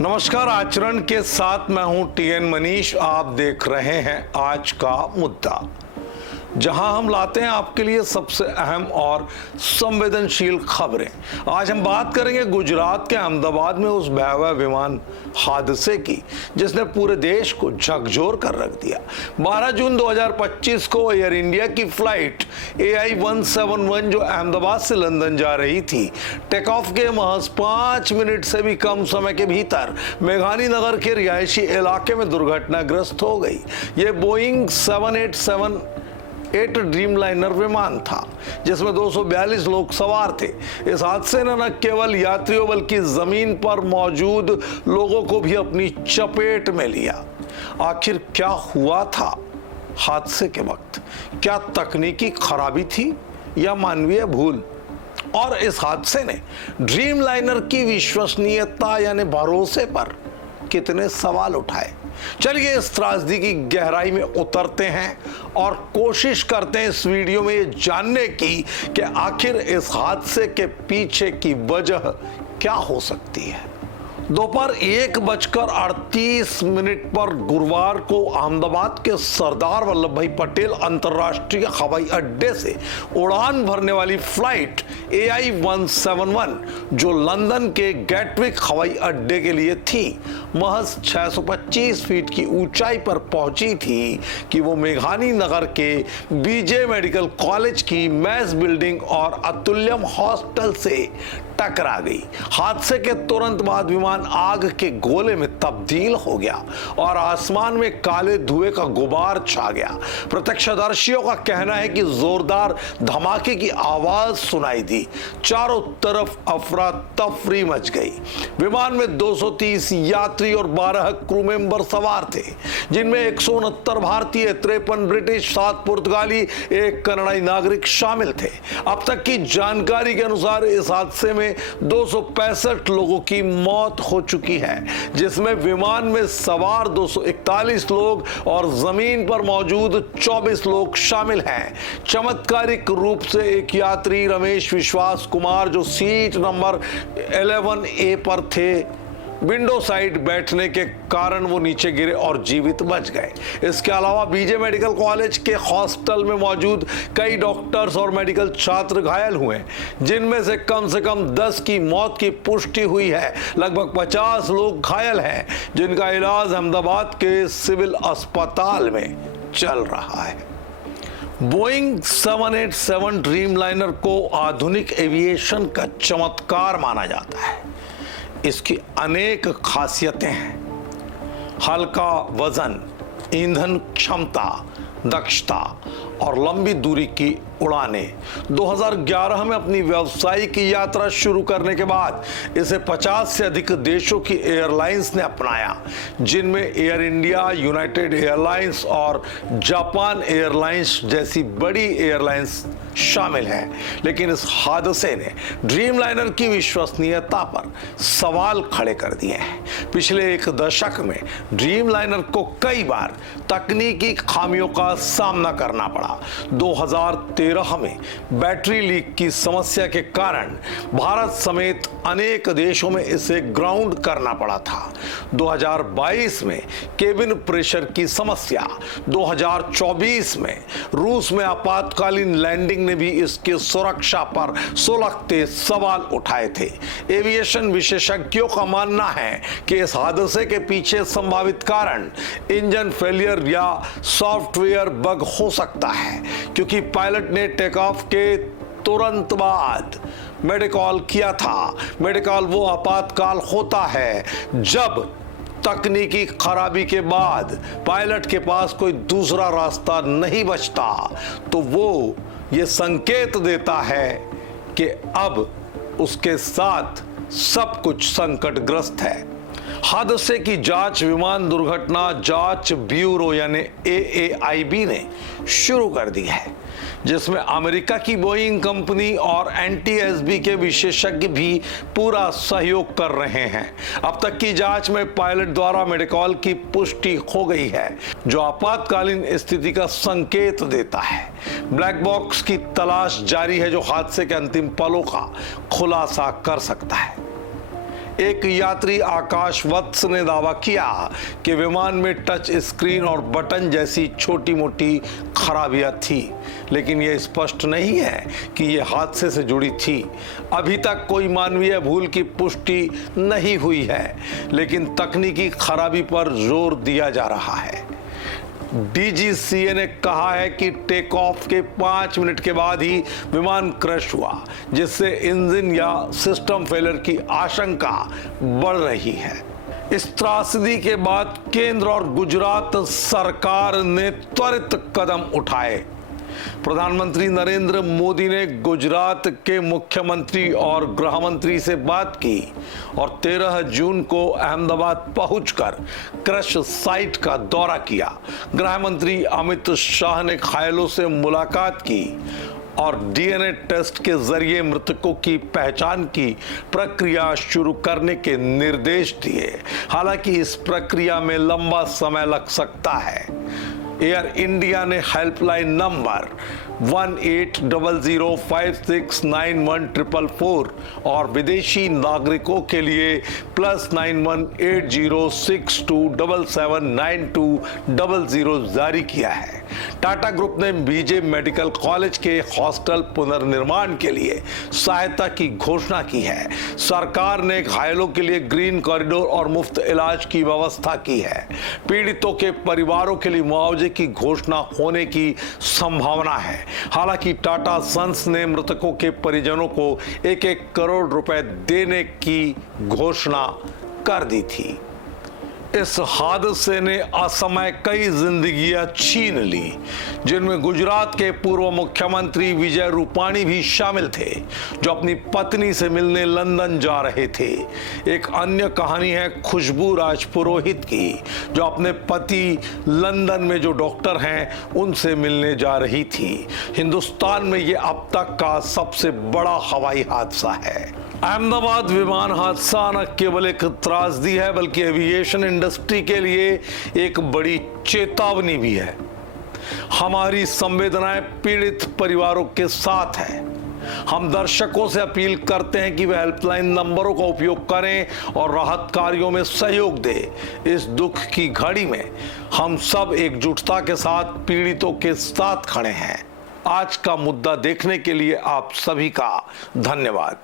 नमस्कार। आचरण के साथ मैं हूं टीएन मनीष। आप देख रहे हैं आज का मुद्दा, जहां हम लाते हैं आपके लिए सबसे अहम और संवेदनशील खबरें। आज हम बात करेंगे गुजरात के अहमदाबाद में उस भयावह विमान हादसे की जिसने पूरे देश को झकझोर कर रख दिया। 12 जून 2025 को एयर इंडिया की फ्लाइट AI-171 जो अहमदाबाद से लंदन जा रही थी, टेक ऑफ के महज 5 मिनट से भी कम समय के भीतर मेघानी नगर के रिहायशी इलाके में दुर्घटनाग्रस्त हो गई। ये बोइंग 787 ड्रीमलाइनर विमान था जिसमें 242 लोग सवार थे। इस हादसे ने न केवल यात्रियों बल्कि जमीन पर मौजूद लोगों को भी अपनी चपेट में लिया। आखिर क्या हुआ था हादसे के वक्त? क्या तकनीकी खराबी थी या मानवीय भूल? और इस हादसे ने ड्रीमलाइनर की विश्वसनीयता यानी भरोसे पर कितने सवाल उठाए? चलिए इस त्रासदी की गहराई में उतरते हैं और कोशिश करते हैं इस वीडियो में ये जानने की कि आखिर इस हादसे के पीछे की वजह क्या हो सकती है। दोपहर 1:38 पर गुरुवार को अहमदाबाद के सरदार वल्लभ भाई पटेल अंतर्राष्ट्रीय हवाई अड्डे से उड़ान भरने वाली फ्लाइट AI-171 जो लंदन के गैटविक हवाई अड्डे के लिए थी, महज 625 फीट की ऊंचाई पर पहुंची थी कि वो मेघानी नगर के बीजे मेडिकल कॉलेज की मैस बिल्डिंग और अतुल्यम हॉस्टल से टकरा गई। हादसे के तुरंत बाद विमान आग के गोले में तब्दील हो गया और आसमान में काले धुएं का गुबार छा गया। प्रत्यक्षदर्शियों का कहना है कि जोरदार धमाके की आवाज सुनाई दी। चारों तरफ अफरा तफरी मच गई। विमान में 230 यात्री और 12 क्रू मेंबर सवार थे, जिनमें 169 भारतीय, 53 ब्रिटिश, 7 पुर्तगाली, 1 कनाडाई नागरिक शामिल थे। अब तक की जानकारी के अनुसार इस हादसे में 265 लोगों की मौत हो चुकी है, जिसमें विमान में सवार 241 लोग और जमीन पर मौजूद 24 लोग शामिल हैं। चमत्कारिक रूप से एक यात्री रमेश विश्वास कुमार जो सीट नंबर 11A पर थे, विंडो साइड बैठने के कारण वो नीचे गिरे और जीवित बच गए। इसके अलावा बीजे मेडिकल कॉलेज के हॉस्टल में मौजूद कई डॉक्टर्स और मेडिकल छात्र घायल हुए, जिनमें से कम 10 की मौत की पुष्टि हुई है। लगभग 50 लोग घायल हैं, जिनका इलाज अहमदाबाद के सिविल अस्पताल में चल रहा है। बोइंग 787 ड्रीमलाइनर को आधुनिक एविएशन का चमत्कार माना जाता है। इसकी अनेक खासियतें हैं। हल्का वजन, ईंधन क्षमता, दक्षता और लंबी दूरी की उड़ानें। 2011 में अपनी व्यावसायिक यात्रा शुरू करने के बाद इसे 50 से अधिक देशों की एयरलाइंस ने अपनाया, जिनमें एयर इंडिया, यूनाइटेड एयरलाइंस और जापान एयरलाइंस जैसी बड़ी एयरलाइंस शामिल हैं। लेकिन इस हादसे ने ड्रीमलाइनर की विश्वसनीयता पर सवाल खड़े कर दिए हैं। पिछले एक दशक में ड्रीमलाइनर को कई बार तकनीकी खामियों का सामना करना पड़ा। 2013 में बैटरी लीक की समस्या के कारण भारत समेत अनेक देशों में इसे ग्राउंड करना पड़ा था। 2022 में केबिन प्रेशर की समस्या, 2024 में रूस में आपातकालीन लैंडिंग ने भी इसकी सुरक्षा पर सुलगते सवाल उठाए थे। एविएशन विशेषज्ञों का मानना है कि इस हादसे के पीछे संभावित कारण इंजन फेलियर या सॉफ्टवेयर बग हो सकता है, क्योंकि पायलट ने टेक ऑफ के तुरंत बाद मेडिकॉल किया था। मेडिकॉल वो आपातकाल होता है जब तकनीकी खराबी के बाद पायलट के पास कोई दूसरा रास्ता नहीं बचता, तो वो ये संकेत देता है कि अब उसके साथ सब कुछ संकटग्रस्त है। हादसे की जांच विमान दुर्घटना जांच ब्यूरो यानी AAIB ने शुरू कर दी है, जिसमें अमेरिका की बोइंग कंपनी और NTSB के विशेषज्ञ भी पूरा सहयोग कर रहे हैं। अब तक की जांच में पायलट द्वारा मेडिकॉल की पुष्टि हो गई है, जो आपातकालीन स्थिति का संकेत देता है। ब्लैक बॉक्स की तलाश जारी है, जो हादसे के अंतिम पलों का खुलासा कर सकता है। एक यात्री आकाश वत्स ने दावा किया कि विमान में टच स्क्रीन और बटन जैसी छोटी मोटी खराबियां थी, लेकिन यह स्पष्ट नहीं है कि यह हादसे से जुड़ी थी। अभी तक कोई मानवीय भूल की पुष्टि नहीं हुई है, लेकिन तकनीकी खराबी पर जोर दिया जा रहा है। डीजीसीए ने कहा है कि टेक ऑफ के 5 मिनट के बाद ही विमान क्रैश हुआ, जिससे इंजन या सिस्टम फेलियर की आशंका बढ़ रही है। इस त्रासदी के बाद केंद्र और गुजरात सरकार ने त्वरित कदम उठाए। प्रधानमंत्री नरेंद्र मोदी ने गुजरात के मुख्यमंत्री और गृह मंत्री से बात की और 13 जून को अहमदाबाद पहुंचकर क्रैश साइट का दौरा किया। गृह मंत्री अमित शाह ने घायलों से मुलाकात की और डीएनए टेस्ट के जरिए मृतकों की पहचान की प्रक्रिया शुरू करने के निर्देश दिए। हालांकि इस प्रक्रिया में लंबा समय लग सकता है। एयर इंडिया ने हेल्पलाइन नंबर 1800569144 और विदेशी नागरिकों के लिए +918062779200 जारी किया है। टाटा ग्रुप ने बीजे मेडिकल कॉलेज के हॉस्टल पुनर्निर्माण के लिए सहायता की घोषणा की है। सरकार ने घायलों के लिए ग्रीन कॉरिडोर और मुफ्त इलाज की व्यवस्था की है। पीड़ितों के परिवारों के लिए मुआवजे की घोषणा होने की संभावना है। हालांकि टाटा सन्स ने मृतकों के परिजनों को 1-1 करोड़ रुपए देने की घोषणा कर दी थी। इस हादसे ने असमय कई जिंदगियां छीन ली, जिनमें गुजरात के पूर्व मुख्यमंत्री विजय रूपाणी भी शामिल थे, जो अपनी पत्नी से मिलने लंदन जा रहे थे। एक अन्य कहानी है खुशबू राजपुरोहित की, जो अपने पति लंदन में जो डॉक्टर हैं उनसे मिलने जा रही थी। हिंदुस्तान में ये अब तक का सबसे बड़ा हवाई हादसा है। अहमदाबाद विमान हादसा न केवल एक त्रासदी है, बल्कि एविएशन इंडस्ट्री के लिए एक बड़ी चेतावनी भी है। हमारी संवेदनाएं पीड़ित परिवारों के साथ है। हम दर्शकों से अपील करते हैं कि वे हेल्पलाइन नंबरों का उपयोग करें और राहत कार्यों में सहयोग दें। इस दुख की घड़ी में हम सब एकजुटता के साथ पीड़ितों के साथ खड़े हैं। आज का मुद्दा देखने के लिए आप सभी का धन्यवाद।